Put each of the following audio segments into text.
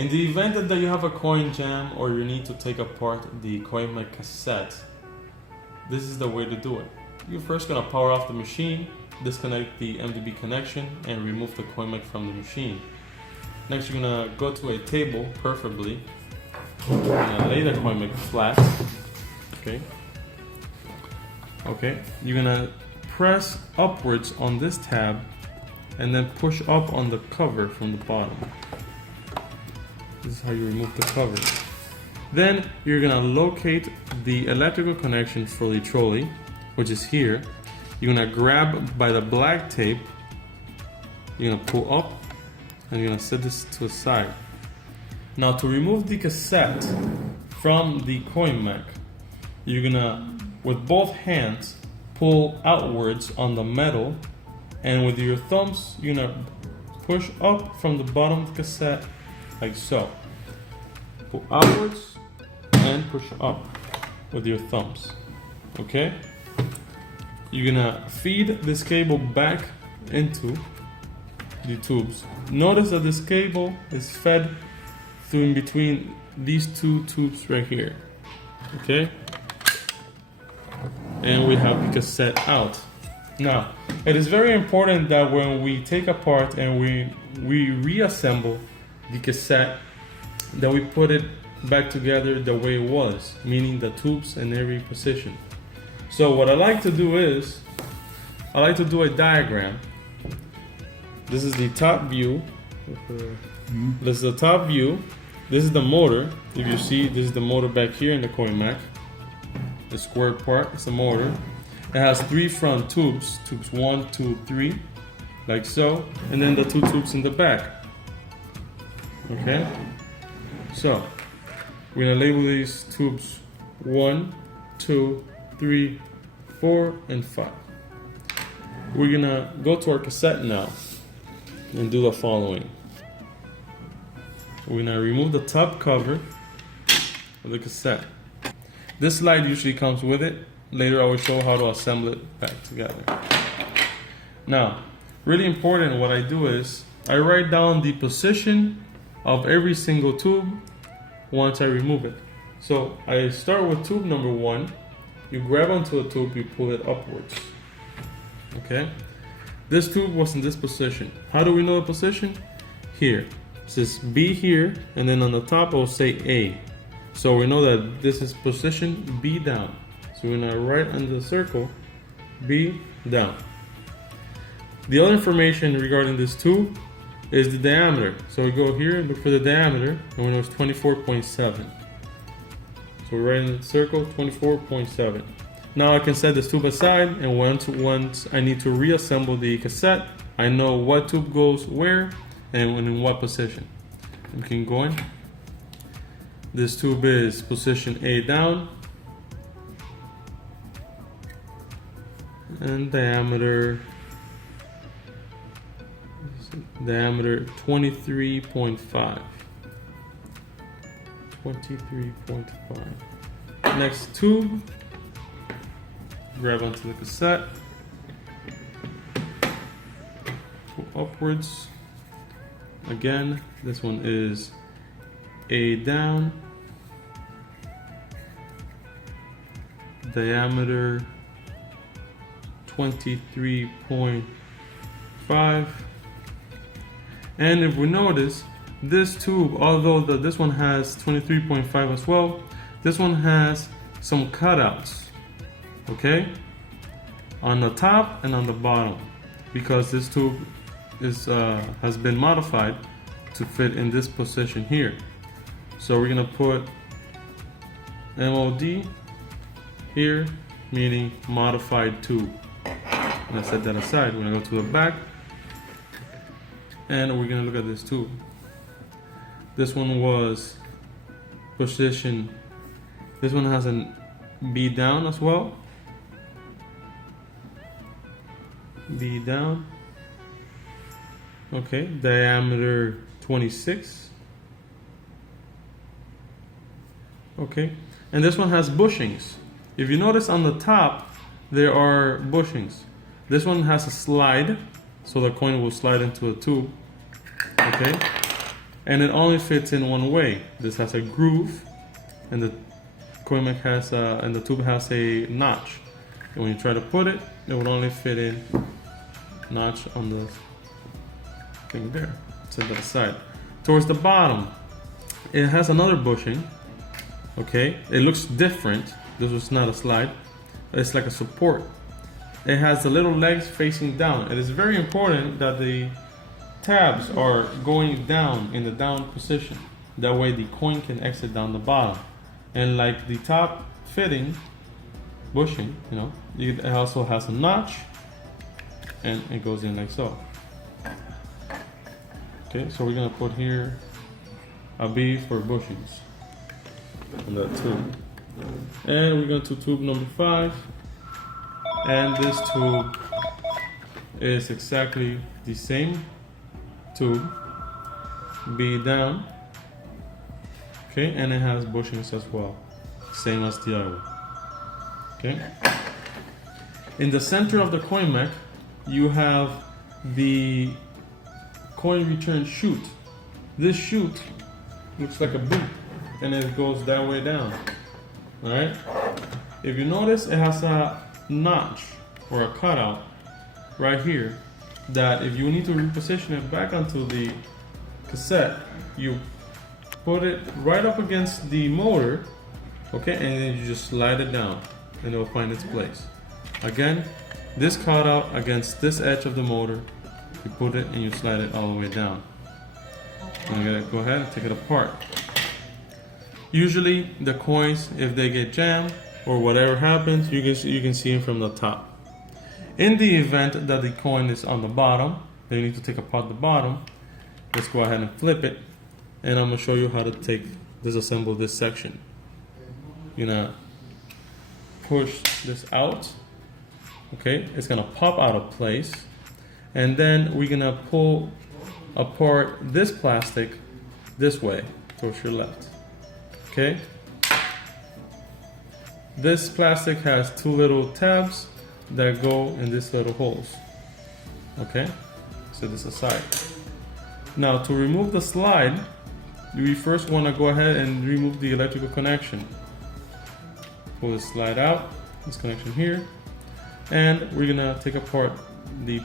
In the event that you have a coin jam or you need to take apart the CoinMech cassette, this is the way to do it. You're first going to power off the machine, disconnect the MDB connection, and remove the CoinMech from the machine. Next, you're going to go to a table, preferably. You're going to lay the CoinMech flat. Okay. You're going to press upwards on this tab and then push up on the cover from the bottom. This is how you remove the cover. Then you're going to locate the electrical connection for the trolley, which is here. You're going to grab by the black tape. You're going to pull up and you're going to set this to the side. Now, to remove the cassette from the CoinMech, you're going to, with both hands, pull outwards on the metal, and with your thumbs, you're going to push up from the bottom of the cassette like so. Pull outwards and push up with your thumbs. Okay? You're gonna feed this cable back into the tubes. Notice that this cable is fed through in between these two tubes right here. Okay? And we have the cassette out. Now, it is very important that when we take apart and we reassemble the cassette, that we put it back together the way it was, meaning the tubes in every position. So what I like to do is, I like to do a diagram. This is the top view. This is the top view. This is the motor. If you see, this is the motor back here in the CoinMech. The square part is the motor. It has 3 front tubes, tubes 1, 2, 3, like so, and then the 2 tubes in the back. Okay, so we're gonna label these tubes 1, 2, 3, 4, and 5. We're gonna go to our cassette now and do the following. We're gonna remove the top cover of the cassette. This slide usually comes with it. Later I will show how to assemble it back together. Now, really important, what I do is I write down the position of every single tube once I remove it. So I start with tube number 1. You grab onto a tube, you pull it upwards. Okay? This tube was in this position. How do we know the position? Here. It says B here, and then on the top it will say A. So we know that this is position B down. So we're gonna write under the circle B down. The other information regarding this tube is the diameter. So we go here and look for the diameter, and we know it's 24.7. So we're writing in the circle 24.7. Now I can set this tube aside, and once I need to reassemble the cassette, I know what tube goes where and in what position. We can go in. This tube is position A down, and diameter 23.5. 23.5. Next tube, grab onto the cassette, pull upwards. Again, this one is A down, diameter 23.5. And if we notice, this tube, although this one has 23.5 as well, this one has some cutouts, okay, on the top and on the bottom, because this tube has been modified to fit in this position here. So we're gonna put MOD here, meaning modified tube. And I set that aside. We're gonna go to the back, and we're gonna look at this tube. This one was position. This one has an B down as well. B down. Okay, diameter 26. Okay, and this one has bushings. If you notice on the top, there are bushings. This one has a slide, so the coin will slide into a tube. Okay, and it only fits in one way. This has a groove, and the coin mech has and the tube has a notch. And when you try to put it, it would only fit in notch on the thing there. Set that aside. Towards the bottom, it has another bushing. Okay, it looks different. This was not a slide. It's like a support. It has the little legs facing down. It is very important that the tabs are going down in the down position. That way the coin can exit down the bottom. And like the top fitting bushing, you know, it also has a notch, and it goes in like so. Okay, so we're gonna put here a B for bushings on that tube. And we're going to tube number 5. And this tube is exactly the same tube, B down. Okay, and it has bushings as well, same as the other one. Okay. In the center of the coin mech, you have the coin return chute. This chute looks like a boot, and it goes that way down. All right. If you notice, it has a notch or a cutout right here that if you need to reposition it back onto the cassette, you put it right up against the motor, okay, and then you just slide it down and it will find its place. Again, this cutout against this edge of the motor, you put it and you slide it all the way down. I'm gonna go ahead and take it apart. Usually the coins, if they get jammed or whatever happens, you can see them from the top. In the event that the coin is on the bottom, then you need to take apart the bottom. Let's go ahead and flip it, and I'm gonna show you how to disassemble this section. You're gonna push this out. Okay, it's gonna pop out of place, and then we're gonna pull apart this plastic this way towards your left. Okay, this plastic has 2 little tabs that go in these little holes. Okay, set this aside. Now to remove the slide, we first want to go ahead and remove the electrical connection. Pull the slide out, this connection here, and we're gonna take apart the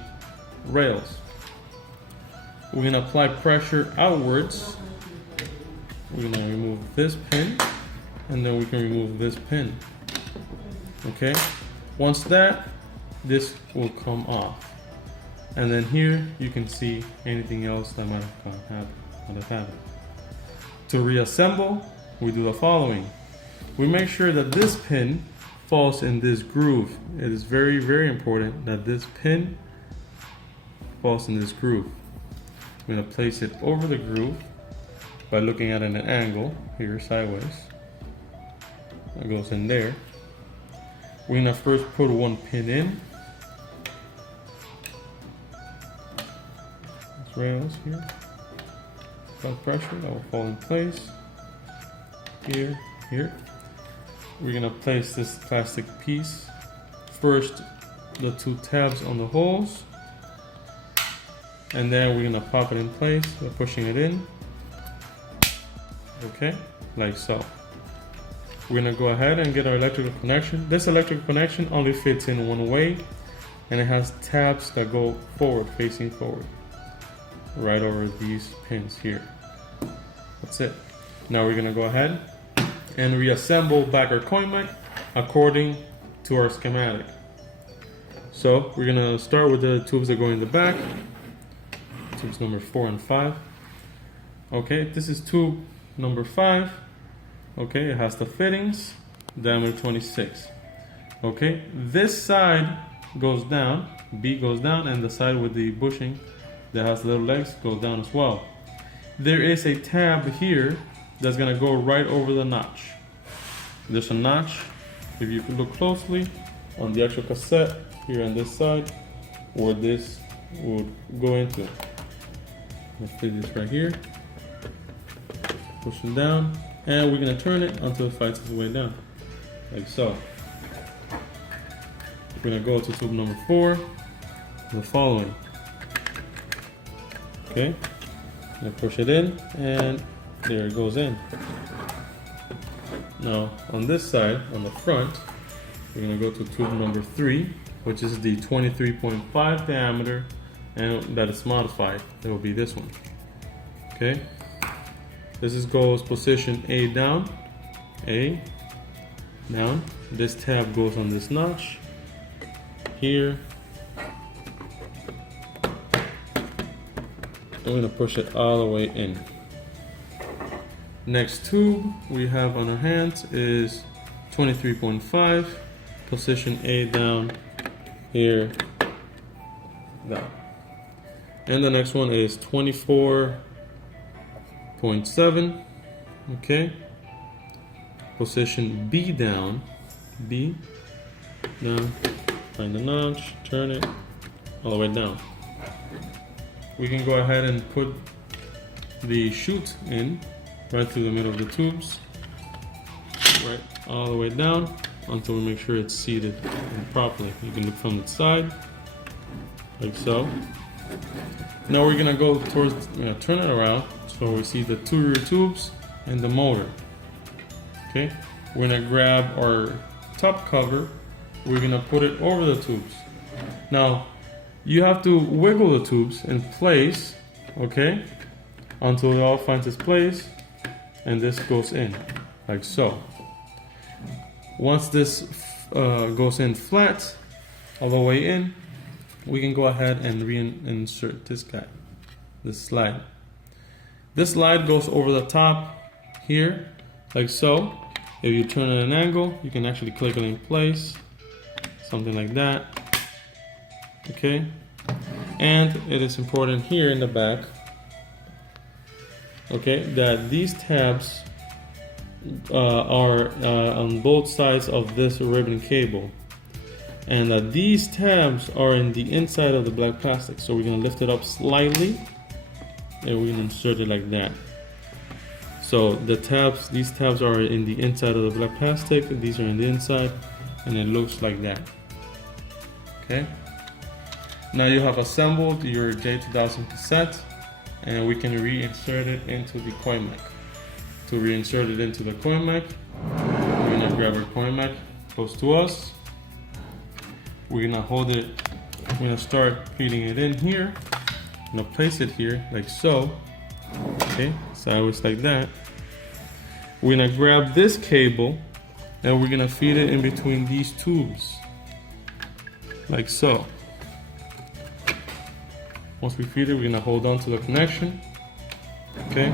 rails. We're gonna apply pressure outwards. We're gonna remove this pin, and then we can remove this pin. Okay, once this will come off, and then here you can see anything else that might have happened. To reassemble, we do the following. We make sure that this pin falls in this groove. It is very, very important that this pin falls in this groove. I'm going to place it over the groove by looking at it at an angle here sideways. It goes in there. We're going to first put 1 pin in. These rails here. Apply pressure, that will fall in place. Here. We're going to place this plastic piece. First, the 2 tabs on the holes. And then we're going to pop it in place by pushing it in. Okay, like so. We're going to go ahead and get our electrical connection. This electrical connection only fits in one way, and it has tabs that go forward, facing forward, right over these pins here. That's it. Now we're going to go ahead and reassemble back our coin mech according to our schematic. So we're going to start with the tubes that go in the back. Tubes number 4 and 5. Okay, this is tube number 5. Okay, it has the fittings, diameter 26. Okay, this side goes down, B goes down, and the side with the bushing that has little legs goes down as well. There is a tab here that's gonna go right over the notch. There's a notch, if you look closely, on the actual cassette here on this side, where this would go into. Let's put this right here, push it down, and we're gonna turn it until it finds its way down, like so. We're gonna go to tube number 4, the following. Okay, I push it in, and there it goes in. Now on this side, on the front, we're gonna go to tube number 3, which is the 23.5 diameter, and that is modified. It will be this one. Okay. This goes position A down. A down. This tab goes on this notch here. I'm gonna push it all the way in. Next tube we have on our hands is 23.5, position A down, here, down. And the next one is 24.7, okay. Position B down, B down, find the notch, turn it all the way down. We can go ahead and put the chute in right through the middle of the tubes, right all the way down until we make sure it's seated properly. You can look from the side, like so. Now we're gonna go towards, turn it around so we see the 2 rear tubes and the motor. Okay, we're gonna grab our top cover, we're gonna put it over the tubes. Now, you have to wiggle the tubes in place, okay, until it all finds its place, and this goes in, like so. Once this goes in flat, all the way in, we can go ahead and reinsert this guy, this slide. This slide goes over the top here, like so. If you turn at an angle, you can actually click it in place, something like that. Okay, and it is important here in the back, okay, that these tabs are on both sides of this ribbon cable, and that these tabs are in the inside of the black plastic. So we're going to lift it up slightly, and we're going to insert it like that. So the tabs, these tabs are in the inside of the black plastic, these are in the inside, and it looks like that. Okay. Now you have assembled your J2000 cassette, and we can reinsert it into the coin mech. To reinsert it into the coin mech, we're gonna grab our coin mech close to us. We're gonna hold it, we're gonna start feeding it in here. I'm gonna place it here like so. Okay, sideways like that. We're gonna grab this cable and we're gonna feed it in between these tubes, like so. Once we feed it, we're gonna hold on to the connection. Okay,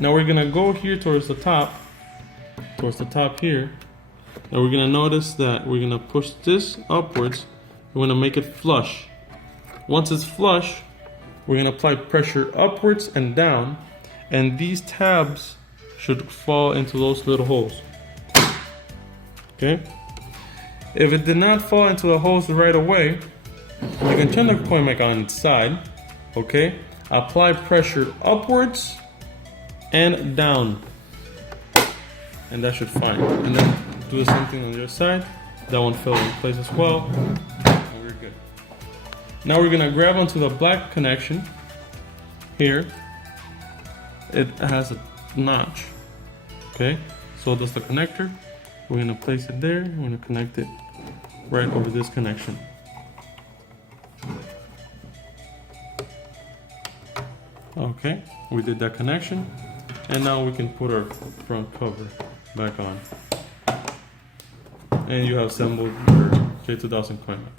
now we're gonna go here towards the top here, and we're gonna notice that we're gonna push this upwards. We're gonna make it flush. Once it's flush, we're gonna apply pressure upwards and down, and these tabs should fall into those little holes. Okay, if it did not fall into the holes right away, you can turn the coin mech on its side. Okay, apply pressure upwards and down, and that should fine. And then do the same thing on the other side. That one fell in place as well, and we're good. Now we're gonna grab onto the black connection here. It has a notch. Okay, so does the connector. We're gonna place it there. We're gonna connect it right over this connection. Okay, we did that connection, and now we can put our front cover back on. And you have assembled your J2000 coin mech.